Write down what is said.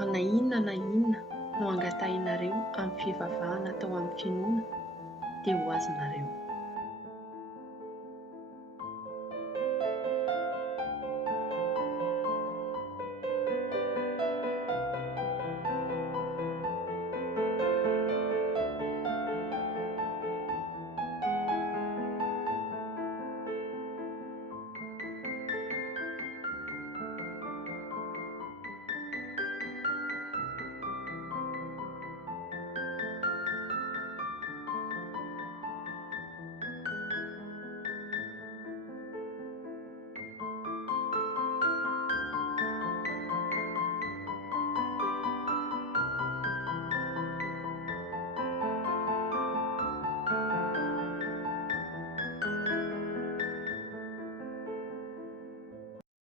Ary na inona no angatahinareo amin'ny fivavahana atao amin'ny finoana dia ho azonareo.